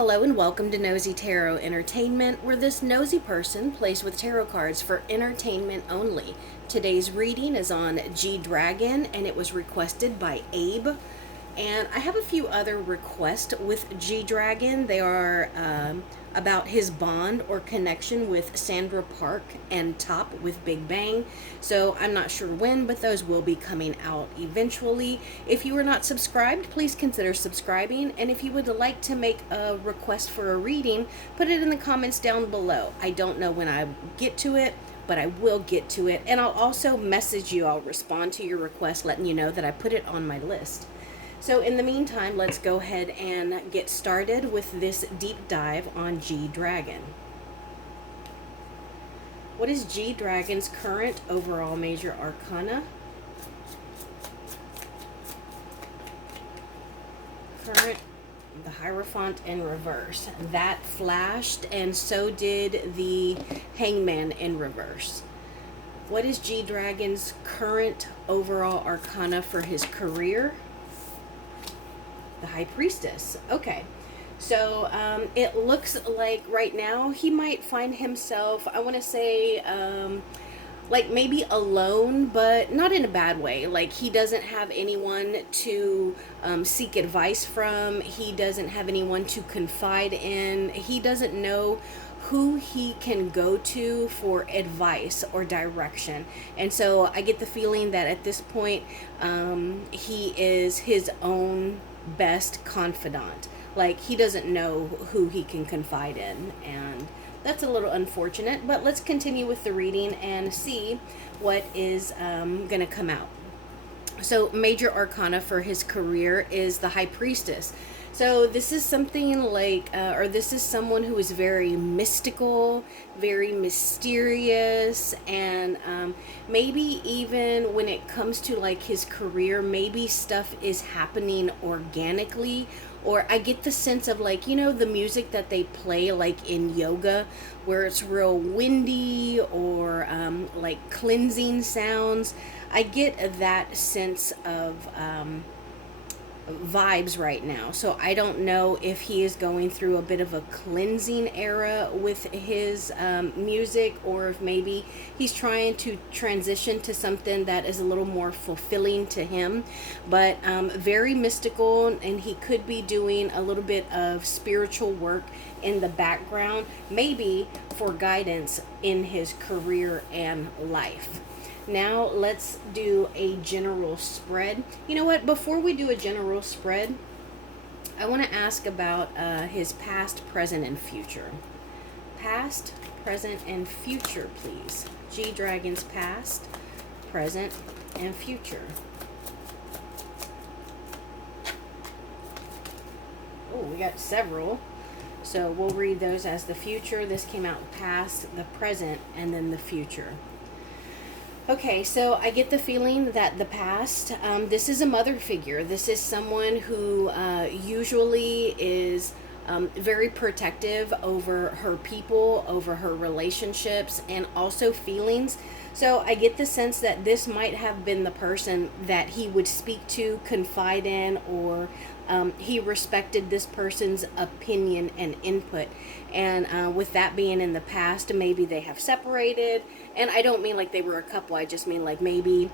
Hello and welcome to Nosy Tarot Entertainment, where this nosy person plays with tarot cards for entertainment only. Today's reading is on G Dragon and it was requested by Abe. And I have a few other requests with G Dragon. They are about his bond or connection with Sandra Park and Top with Big Bang. So I'm not sure when, but those will be coming out eventually. If you are not subscribed, please consider subscribing. And if you would like to make a request for a reading, put it in the comments down below. I don't know when I get to it, but I will get to it. And I'll also message you. I'll respond to your request, letting you know that I put it on my list. So in the meantime, let's go ahead and get started with this deep dive on G Dragon. What is G Dragon's current overall major arcana? Current, the Hierophant in reverse. That flashed, and so did the Hangman in reverse. What is G Dragon's current overall arcana for his career? The High Priestess. Okay. So it looks like right now he might find himself, I want to say, like maybe alone, but not in a bad way. Like he doesn't have anyone to seek advice from. He doesn't have anyone to confide in. He doesn't know who he can go to for advice or direction. And so I get the feeling that at this point he is his own best confidant. Like he doesn't know who he can confide in, and that's a little unfortunate, but let's continue with the reading and see what is gonna come out. So major arcana for his career is the High Priestess. So this is something like, or this is someone who is very mystical, very mysterious, and maybe even when it comes to like his career, maybe stuff is happening organically. Or I get the sense of like, you know, the music that they play like in yoga, where it's real windy or like cleansing sounds. I get that sense of vibes right now. So I don't know if he is going through a bit of a cleansing era with his music, or if maybe he's trying to transition to something that is a little more fulfilling to him. But very mystical, and he could be doing a little bit of spiritual work in the background, maybe for guidance in his career and life. Now let's do a general spread. You know what? Before we do a general spread, I want to ask about his past, present, and future. Past, present, and future, please. G Dragon's past, present, and future. Oh, we got several. So we'll read those as the future. This came out past, the present, and then the future. Okay, so I get the feeling that the past, this is a mother figure. This is someone who usually is very protective over her people, over her relationships, and also feelings. So I get the sense that this might have been the person that he would speak to, confide in, or he respected this person's opinion and input. And with that being in the past, maybe they have separated. And I don't mean like they were a couple. I just mean like maybe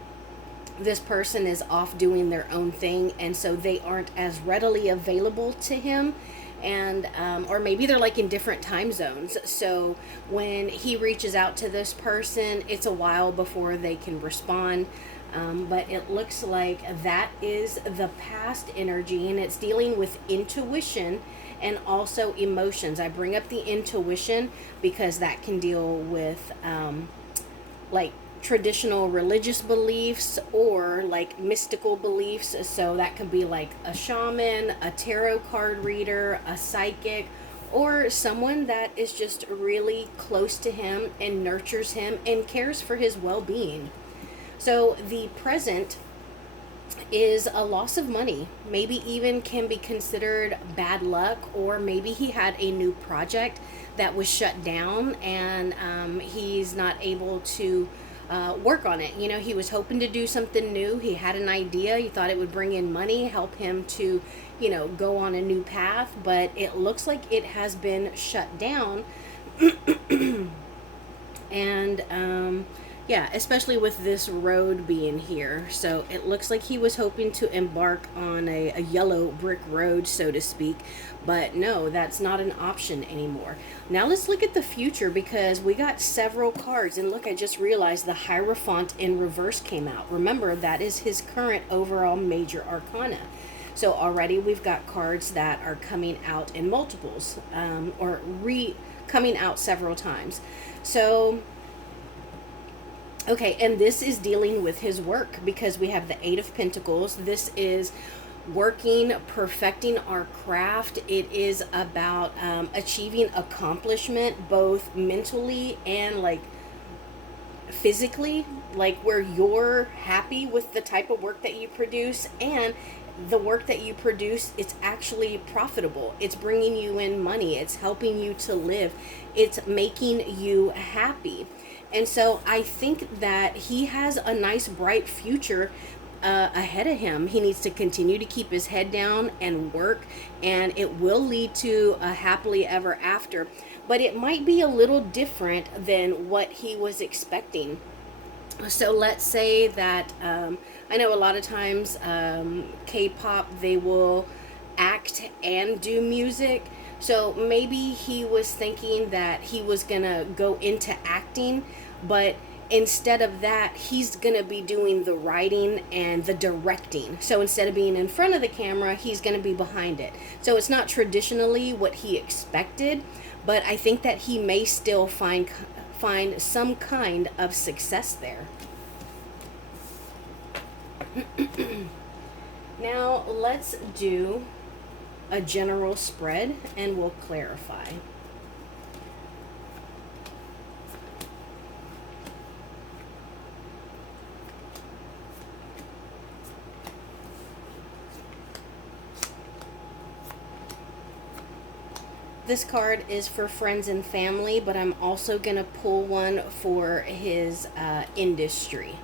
this person is off doing their own thing, and so they aren't as readily available to him. And or maybe they're like in different time zones, so when he reaches out to this person, it's a while before they can respond. But it looks like that is the past energy, and it's dealing with intuition and also emotions. I bring up the intuition because that can deal with like traditional religious beliefs or like mystical beliefs. So that could be like a shaman, a tarot card reader, a psychic, or someone that is just really close to him and nurtures him and cares for his well-being. So the present is a loss of money, maybe even can be considered bad luck, or maybe he had a new project that was shut down and he's not able to work on it. You know, he was hoping to do something new. He had an idea. He thought it would bring in money, help him to, you know, go on a new path. But it looks like it has been shut down. And yeah, especially with this road being here. So it looks like he was hoping to embark on a yellow brick road, so to speak. But no, that's not an option anymore. Now let's look at the future, because we got several cards. And look, I just realized the Hierophant in reverse came out. Remember, that is his current overall major arcana. So already we've got cards that are coming out in multiples, or coming out several times. So, okay, and this is dealing with his work, because we have the Eight of Pentacles. This is working, perfecting our craft. It is about achieving accomplishment, both mentally and like physically, like where you're happy with the type of work that you produce, and the work that you produce, it's actually profitable. It's bringing you in money. It's helping you to live. It's making you happy. And so I think that he has a nice, bright future ahead of him. He needs to continue to keep his head down and work, and it will lead to a happily ever after. But it might be a little different than what he was expecting. So let's say that I know a lot of times K-pop, they will act and do music. So maybe he was thinking that he was gonna go into acting, but instead of that, he's gonna be doing the writing and the directing. So instead of being in front of the camera, he's gonna be behind it. So it's not traditionally what he expected, but I think that he may still find some kind of success there. Now let's do a general spread and we'll clarify. This card is for friends and family, but I'm also going to pull one for his industry.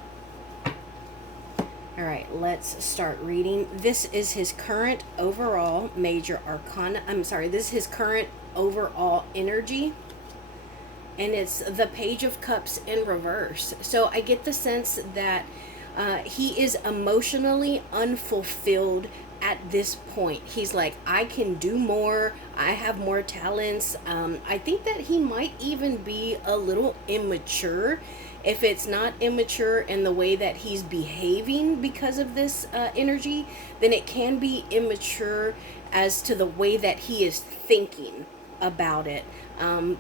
All right, let's start reading. This is his current overall major arcana. This is his current overall energy. And it's the Page of Cups in reverse. So I get the sense that he is emotionally unfulfilled at this point. He's like, I can do more. I have more talents. I think that he might even be a little immature. If it's not immature in the way that he's behaving because of this energy, then it can be immature as to the way that he is thinking about it.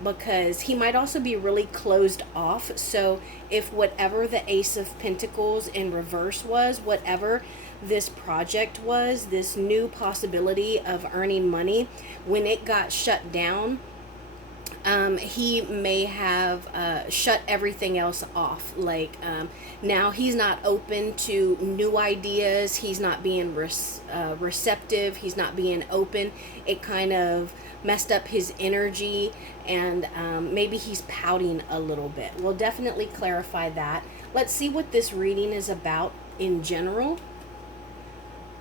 Because he might also be really closed off. So if whatever the Ace of Pentacles in reverse was, whatever this project was, this new possibility of earning money, when it got shut down, he may have shut everything else off. Like now he's not open to new ideas. He's not being receptive. He's not being open. It kind of messed up his energy, and maybe he's pouting a little bit. We'll definitely clarify that. Let's see what this reading is about in general.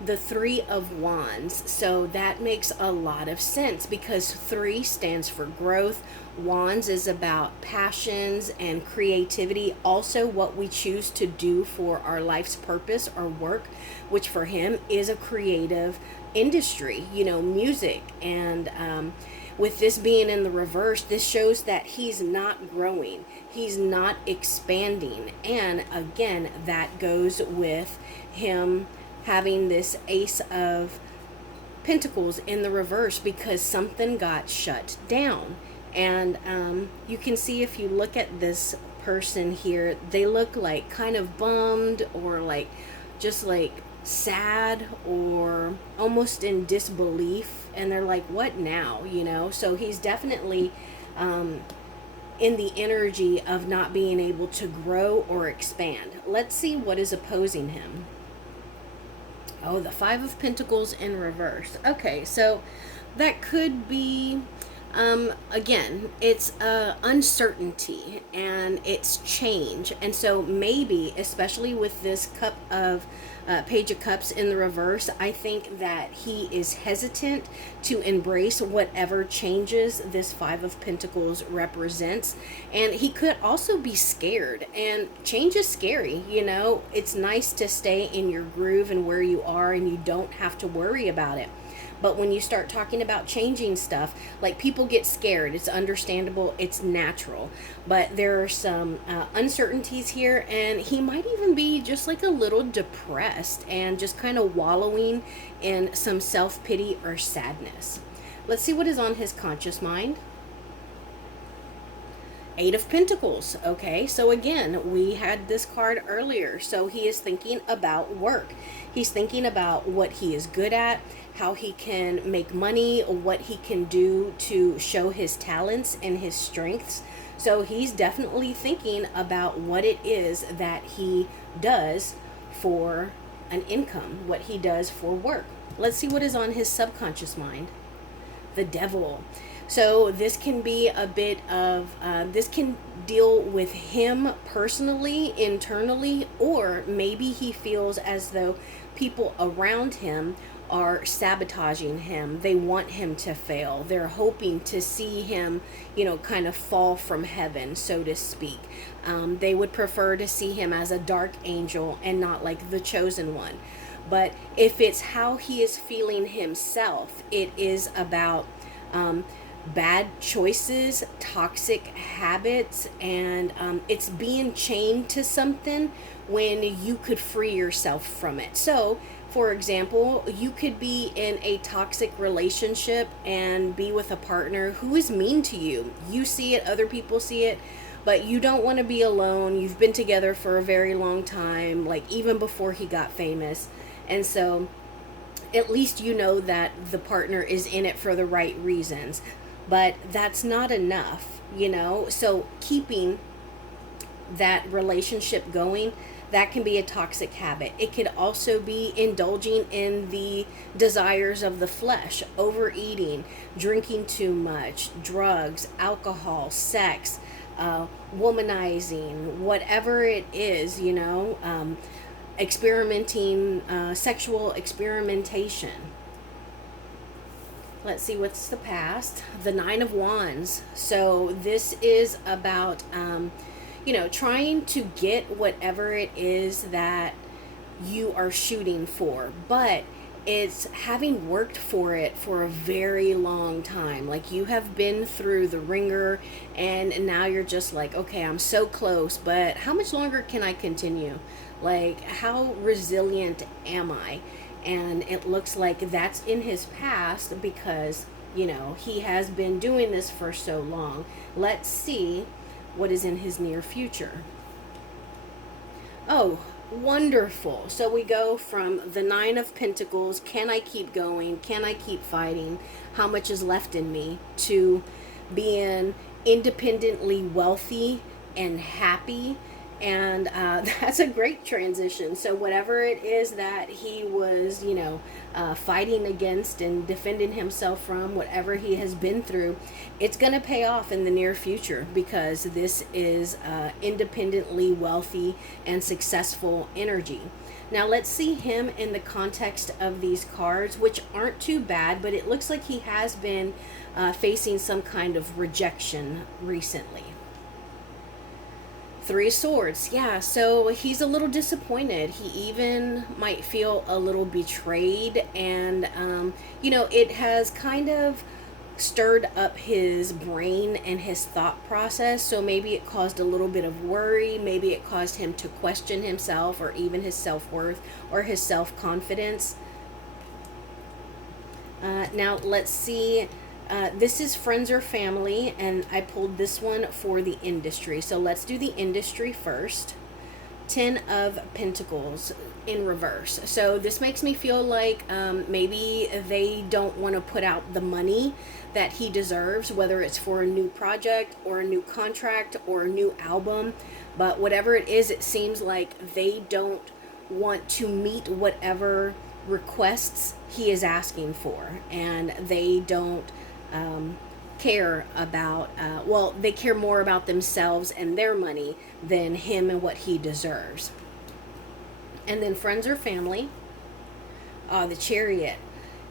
The Three of Wands. So that makes a lot of sense, because 3 stands for growth. Wands is about passions and creativity. Also what we choose to do for our life's purpose or work, which for him is a creative industry, you know, music. And with this being in the reverse, this shows that he's not growing. He's not expanding. And again, that goes with him having this Ace of Pentacles in the reverse, because something got shut down. And you can see, if you look at this person here, they look like kind of bummed, or like just like sad, or almost in disbelief, and they're like, what now, you know? So he's definitely in the energy of not being able to grow or expand. Let's see what is opposing him. Oh, the Five of Pentacles in reverse. Okay, so that could be Again, it's uncertainty and it's change. And so, maybe, especially with this cup of Page of Cups in the reverse, I think that he is hesitant to embrace whatever changes this Five of Pentacles represents. And he could also be scared. And change is scary, you know? It's nice to stay in your groove and where you are, and you don't have to worry about it. But when you start talking about changing stuff, like, people get scared. It's understandable. It's natural. But there are some uncertainties here, and he might even be just like a little depressed and just kind of wallowing in some self-pity or sadness. Let's see what is on his conscious mind. Eight of Pentacles. Okay, so again, we had this card earlier. So he is thinking about work. He's thinking about what he is good at, how he can make money, what he can do to show his talents and his strengths. So he's definitely thinking about what it is that he does for an income, what he does for work. Let's see what is on his subconscious mind. The Devil. So this can be a bit of, this can deal with him personally, internally, or maybe he feels as though people around him are sabotaging him. They want him to fail. They're hoping to see him, you know, kind of fall from heaven, so to speak. They would prefer to see him as a dark angel and not like the chosen one. But if it's how he is feeling himself, it is about bad choices, toxic habits, and it's being chained to something when you could free yourself from it. So, for example, you could be in a toxic relationship and be with a partner who is mean to you. You see it, other people see it, but you don't want to be alone. You've been together for a very long time, like even before he got famous. And so at least you know that the partner is in it for the right reasons. But that's not enough, you know? So keeping that relationship going, that can be a toxic habit. It could also be indulging in the desires of the flesh, overeating, drinking too much, drugs, alcohol, sex, womanizing, whatever it is, you know, experimenting, sexual experimentation. Let's see, what's the past? The Nine of Wands. So this is about, you know, trying to get whatever it is that you are shooting for. But it's having worked for it for a very long time. Like, you have been through the ringer, and now you're just like, okay, I'm so close, but how much longer can I continue? Like, how resilient am I? And it looks like that's in his past because, you know, he has been doing this for so long. Let's see what is in his near future. Oh, wonderful. So we go from the Nine of Pentacles, can I keep going? Can I keep fighting? How much is left in me? To being independently wealthy and happy. And that's a great transition. So whatever it is that he was, you know, fighting against and defending himself from, whatever he has been through, it's going to pay off in the near future, because this is independently wealthy and successful energy. Now let's see him in the context of these cards, which aren't too bad, but it looks like he has been facing some kind of rejection recently. Three of Swords. Yeah, so he's a little disappointed. He even might feel a little betrayed, and you know, it has kind of stirred up his brain and his thought process. So maybe it caused a little bit of worry. Maybe it caused him to question himself, or even his self-worth or his self-confidence. Now let's see. This is friends or family, and I pulled this one for the industry. So let's do the industry first. 10 of Pentacles in reverse. So this makes me feel like maybe they don't want to put out the money that he deserves, whether it's for a new project or a new contract or a new album. But whatever it is, it seems like they don't want to meet whatever requests he is asking for, and they don't care about, well, they care more about themselves and their money than him and what he deserves. And then friends or family. The Chariot.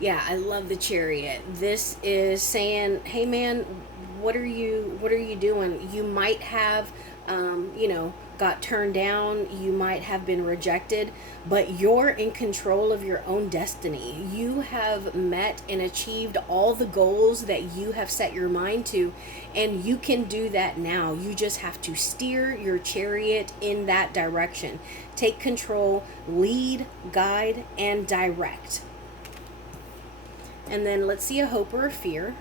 Yeah, I love the Chariot. This is saying, hey man, what are you doing? You might have, got turned down. You might have been rejected, but you're in control of your own destiny. You have met and achieved all the goals that you have set your mind to, and you can do that now. You just have to steer your chariot in that direction. Take control, lead, guide, and direct. And then let's see a hope or a fear.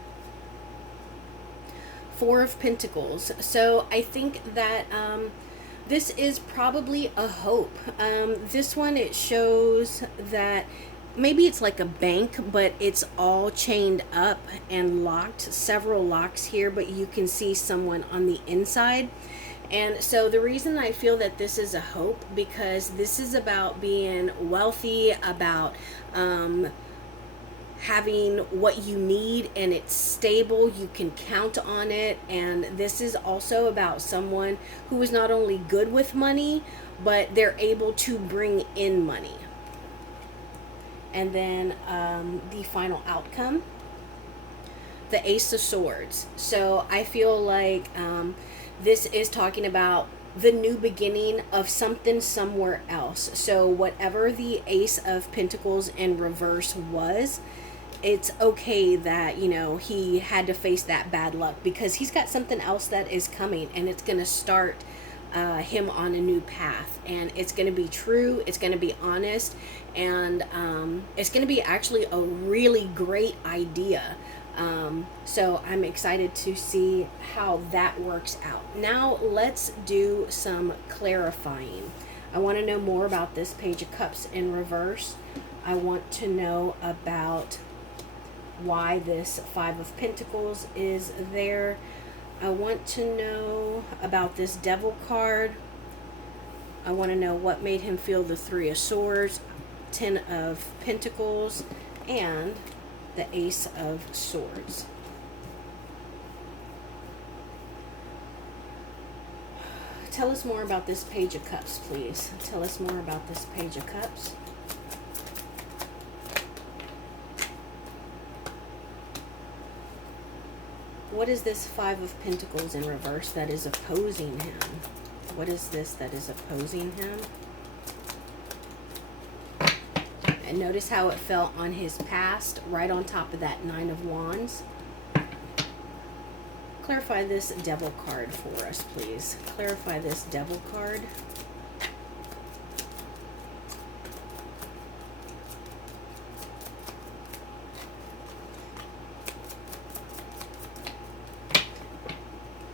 Four of Pentacles. So I think that this is probably a hope. This one, it shows that maybe it's like a bank, but it's all chained up and locked. Several locks here, but you can see someone on the inside. And so the reason I feel that this is a hope, because this is about being wealthy, about having what you need, and it's stable, you can count on it. And this is also about someone who is not only good with money, but they're able to bring in money. And then the final outcome, the Ace of Swords. So I feel like this is talking about the new beginning of something somewhere else. So whatever the Ace of Pentacles in reverse was, it's okay that, he had to face that bad luck, because he's got something else that is coming, and it's going to start him on a new path, and it's going to be true, it's going to be honest, and it's going to be actually a really great idea. So I'm excited to see how that works out. Now let's do some clarifying. I want to know more about this Page of Cups in reverse. I want to know about why this Five of Pentacles is there. I want to know about this Devil card. I want to know what made him feel the Three of Swords, Ten of Pentacles, and the Ace of Swords. Tell us more about this Page of Cups, please. Tell us more about this Page of Cups. What is this Five of Pentacles in reverse that is opposing him? What is this that is opposing him? And notice how it fell on his past, right on top of that Nine of Wands. Clarify this Devil card for us, please. Clarify this Devil card.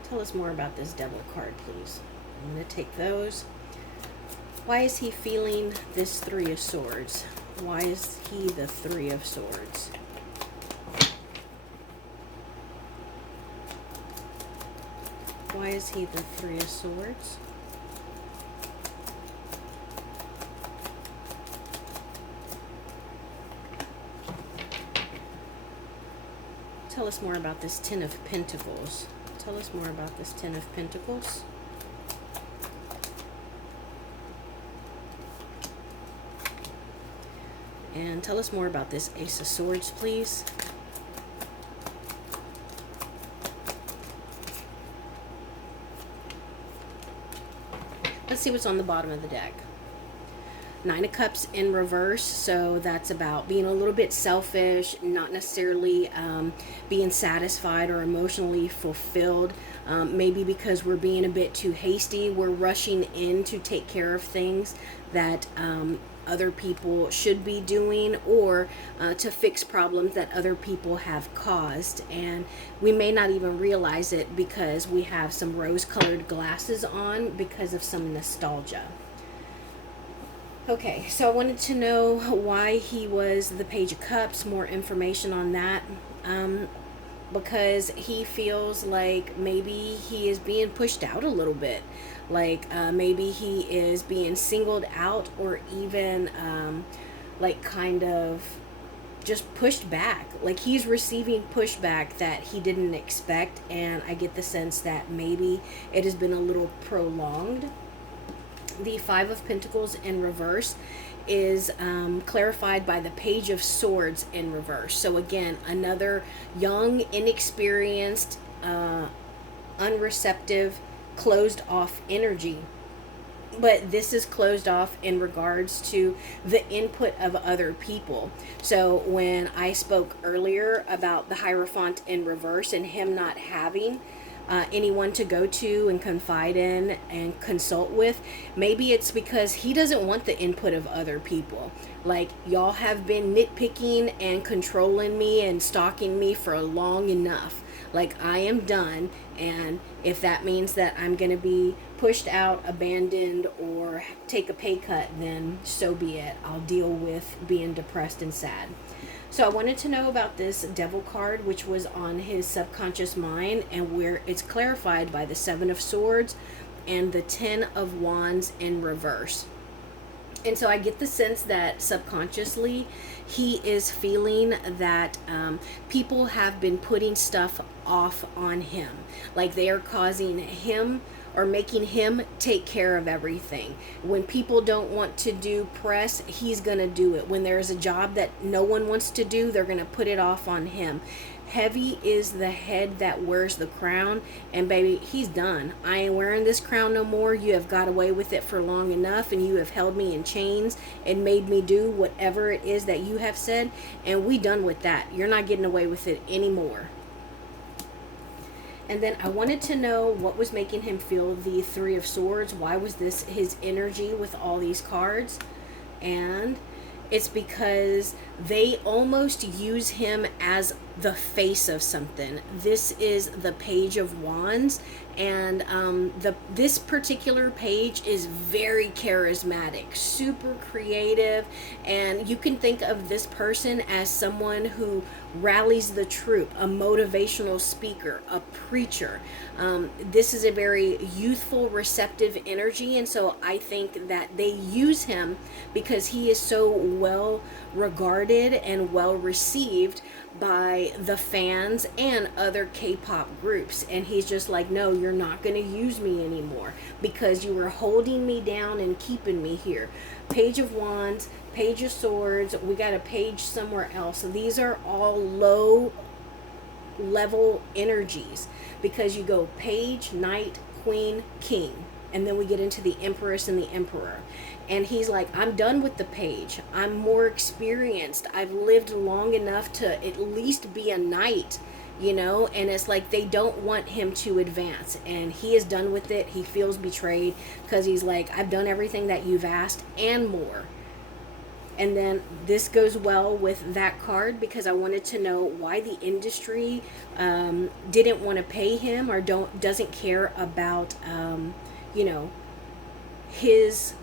Tell us more about this Devil card, please. I'm going to take those. Why is he feeling this Three of Swords? Why is he the Three of Swords? Why is he the Three of Swords? Tell us more about this Ten of Pentacles. Tell us more about this Ten of Pentacles. And tell us more about this Ace of Swords, please. Let's see what's on the bottom of the deck. Nine of Cups in reverse, so that's about being a little bit selfish, not necessarily being satisfied or emotionally fulfilled. Maybe because we're being a bit too hasty, we're rushing in to take care of things that other people should be doing, or to fix problems that other people have caused, and we may not even realize it because we have some rose-colored glasses on because of some nostalgia. Okay, so I wanted to know why he was the Page of Cups, more information on that, because he feels like maybe he is being pushed out a little bit, like maybe he is being singled out, or even like kind of just pushed back. Like he's receiving pushback that he didn't expect, and I get the sense that maybe it has been a little prolonged. The Five of Pentacles in reverse is clarified by the Page of Swords in reverse. So again, another young, inexperienced, unreceptive, closed off energy. But this is closed off in regards to the input of other people. So when I spoke earlier about the Hierophant in reverse and him not having anyone to go to and confide in and consult with, maybe it's because he doesn't want the input of other people. Like, y'all have been nitpicking and controlling me and stalking me for long enough. Like, I am done, and if that means that I'm going to be pushed out, abandoned, or take a pay cut, then so be it. I'll deal with being depressed and sad. So I wanted to know about this Devil card, which was on his subconscious mind, and where it's clarified by the Seven of Swords and the Ten of Wands in reverse. And so I get the sense that subconsciously he is feeling that people have been putting stuff off on him. Like they are causing him or making him take care of everything. When people don't want to do press, he's going to do it. When there's a job that no one wants to do, they're going to put it off on him. Heavy is the head that wears the crown, and baby, he's done. I ain't wearing this crown no more. You have got away with it for long enough, and you have held me in chains and made me do whatever it is that you have said, and we done with that. You're not getting away with it anymore. And then I wanted to know what was making him feel the Three of Swords. Why was this his energy with all these cards? And it's because they almost use him as the face of something. This is the Page of Wands, and this particular page is very charismatic, super creative, and you can think of this person as someone who rallies the troop, a motivational speaker, a preacher. This is a very youthful, receptive energy, and so I think that they use him because he is so well regarded and well received by the fans and other K-pop groups, and he's just like, no, you're not going to use me anymore because you were holding me down and keeping me here. Page of Wands, Page of Swords, we got a page somewhere else. So these are all low level energies because you go Page, Knight, Queen, King, and then we get into the Empress and the Emperor. And he's like, I'm done with the page. I'm more experienced. I've lived long enough to at least be a knight, you know? And it's like they don't want him to advance. And he is done with it. He feels betrayed because he's like, I've done everything that you've asked and more. And then this goes well with that card because I wanted to know why the industry didn't want to pay him or doesn't care about, his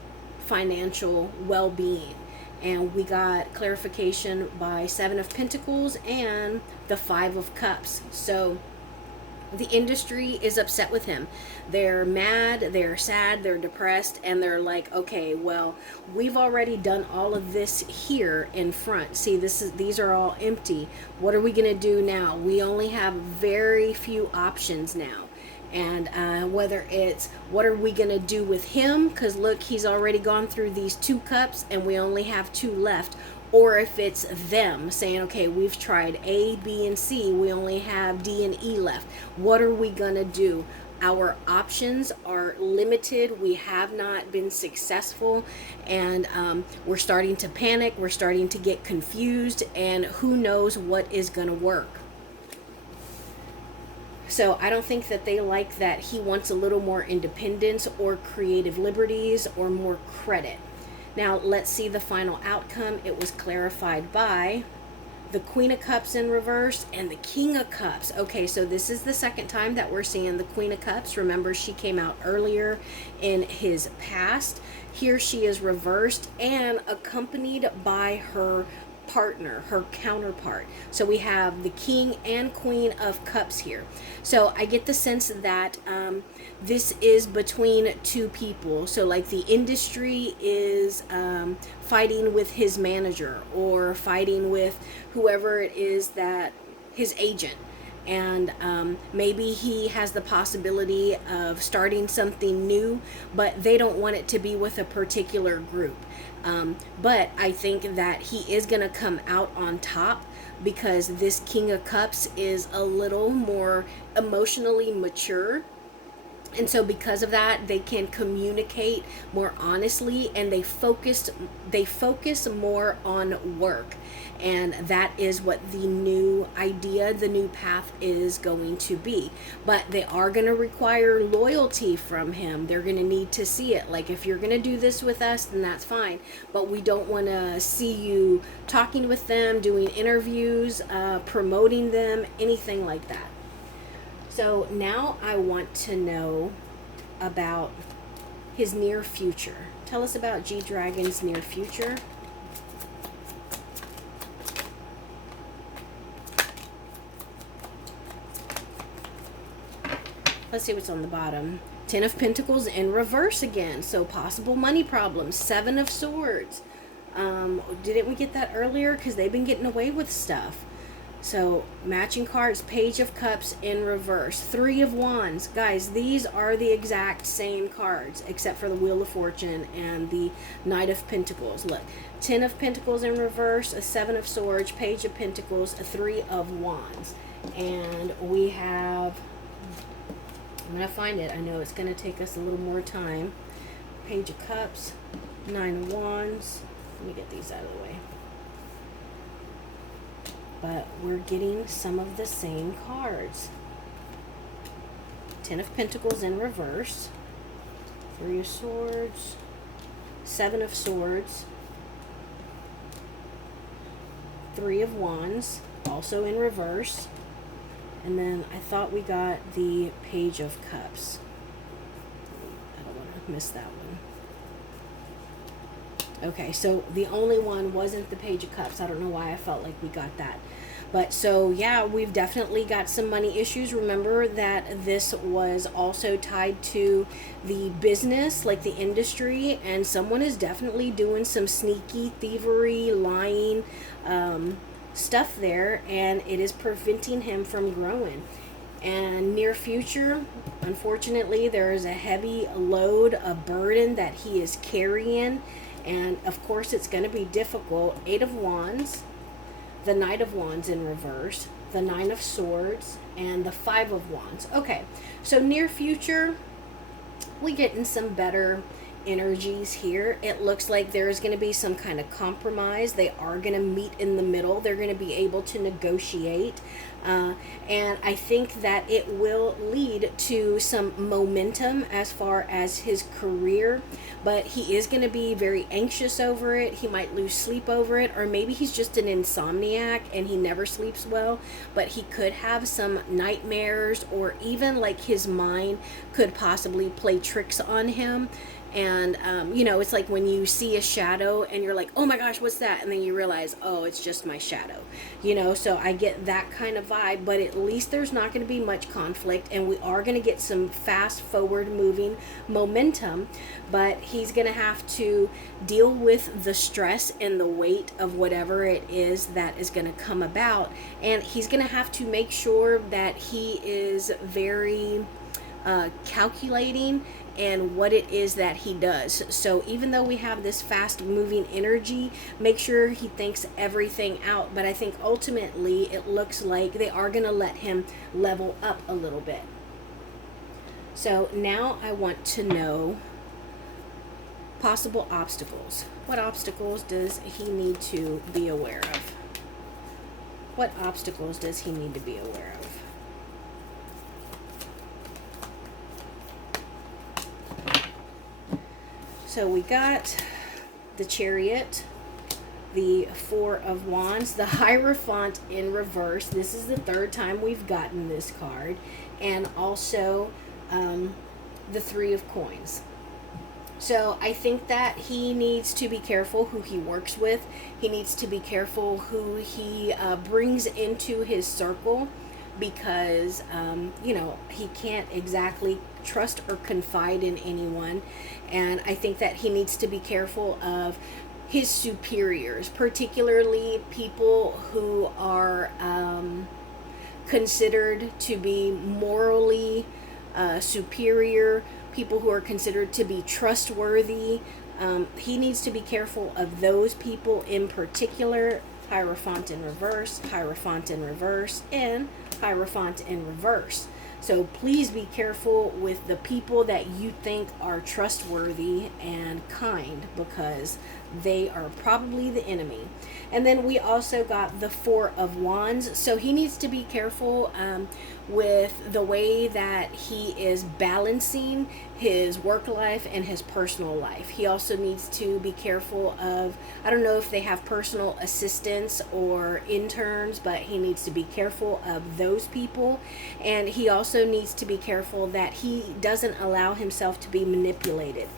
financial well-being. And we got clarification by Seven of Pentacles and the Five of Cups. So the industry is upset with him. They're mad, they're sad, they're depressed, and they're like, okay, well, we've already done all of this here in front. See, these are all empty. What are we going to do now? We only have very few options now. And whether it's what are we going to do with him, because look, he's already gone through these 2 cups and we only have 2 left, or if it's them saying, okay, we've tried A, B, and C, we only have D and E left. What are we going to do? Our options are limited. We have not been successful, and we're starting to panic. We're starting to get confused, and who knows what is going to work. So I don't think that they like that he wants a little more independence or creative liberties or more credit. Now let's see the final outcome. It was clarified by the Queen of Cups in reverse and the King of Cups. Okay, so this is the second time that we're seeing the Queen of Cups. Remember, she came out earlier in his past. Here she is reversed and accompanied by her partner, her counterpart. So we have the King and Queen of Cups here. So I get the sense that this is between two people. So like the industry is fighting with his manager, or fighting with whoever it is, that his agent. And maybe he has the possibility of starting something new, but they don't want it to be with a particular group. But I think that he is going to come out on top, because this King of Cups is a little more emotionally mature. And so because of that, they can communicate more honestly, and they focus more on work. And that is what the new idea, the new path is going to be. But they are going to require loyalty from him. They're going to need to see it. Like, if you're going to do this with us, then that's fine. But we don't want to see you talking with them, doing interviews, promoting them, anything like that. So now I want to know about his near future. Tell us about G-Dragon's near future. Let's see what's on the bottom. 10 of Pentacles in reverse again. So possible money problems. 7 of Swords. Didn't we get that earlier? Because they've been getting away with stuff. So matching cards. Page of Cups in reverse. 3 of Wands. Guys, these are the exact same cards, except for the Wheel of Fortune and the Knight of Pentacles. Look. 10 of Pentacles in reverse. A 7 of Swords. Page of Pentacles. A 3 of Wands. And we have... I'm going to find it. I know it's going to take us a little more time. Page of Cups, 9 of Wands. Let me get these out of the way. But we're getting some of the same cards. 10 of Pentacles in reverse. 3 of Swords. 7 of Swords. 3 of Wands, also in reverse. And then I thought we got the Page of Cups. I don't want to miss that one. Okay, so the only one wasn't the Page of Cups. I don't know why I felt like we got that. But so, yeah, we've definitely got some money issues. Remember that this was also tied to the business, like the industry. And someone is definitely doing some sneaky thievery, lying, stuff there, and it is preventing him from growing. And near future, unfortunately, there is a heavy load, a burden that he is carrying, and of course it's going to be difficult. 8 of Wands, the Knight of Wands in reverse, the 9 of Swords, and the 5 of Wands. Okay, so near future, we getting some better energies here. It looks like there is going to be some kind of compromise. They are going to meet in the middle. They're going to be able to negotiate. And I think that it will lead to some momentum as far as his career. But he is going to be very anxious over it. He might lose sleep over it. Or maybe he's just an insomniac and he never sleeps well. But he could have some nightmares, or even like his mind could possibly play tricks on him. And, you know, it's like when you see a shadow and you're like, oh my gosh, what's that? And then you realize, oh, it's just my shadow. You know, so I get that kind of vibe, but at least there's not going to be much conflict, and we are going to get some fast forward moving momentum, but he's going to have to deal with the stress and the weight of whatever it is that is going to come about. And he's going to have to make sure that he is very calculating and what it is that he does. So even though we have this fast moving energy, make sure he thinks everything out. But I think ultimately it looks like they are going to let him level up a little bit. So now I want to know possible obstacles. What obstacles does he need to be aware of? What obstacles does he need to be aware of? So we got the Chariot, the 4 of Wands, the Hierophant in reverse. This is the third time we've gotten this card. And also the 3 of Coins. So I think that he needs to be careful who he works with. He needs to be careful who he brings into his circle, because he can't exactly trust or confide in anyone. And I think that he needs to be careful of his superiors, particularly people who are considered to be morally superior, people who are considered to be trustworthy. He needs to be careful of those people in particular. Hierophant in reverse, Hierophant in reverse, and Hierophant in reverse. So please be careful with the people that you think are trustworthy and kind, because they are probably the enemy. And then we also got the Four of Wands. So he needs to be careful with the way that he is balancing his work life and his personal life. He also needs to be careful of, I don't know if they have personal assistants or interns, but he needs to be careful of those people. And he also needs to be careful that he doesn't allow himself to be manipulated.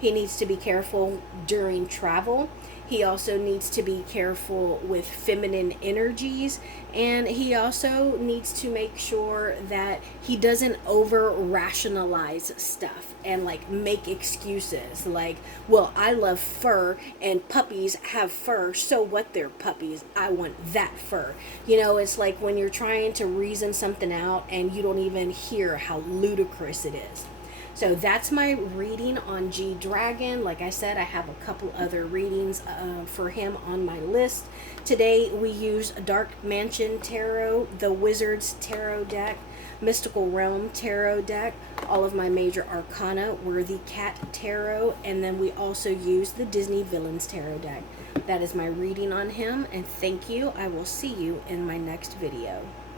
He needs to be careful during travel. He also needs to be careful with feminine energies, and he also needs to make sure that he doesn't over rationalize stuff and like make excuses like, well, I love fur and puppies have fur, so what, they're puppies, I want that fur. It's like when you're trying to reason something out and you don't even hear how ludicrous it is. So that's my reading on G Dragon. Like I said, I have a couple other readings for him on my list. Today we use Dark Mansion Tarot, the Wizard's Tarot deck, Mystical Realm Tarot deck, all of my major arcana, Worthy Cat Tarot, and then we also use the Disney Villains Tarot deck. That is my reading on him, and thank you. I will see you in my next video.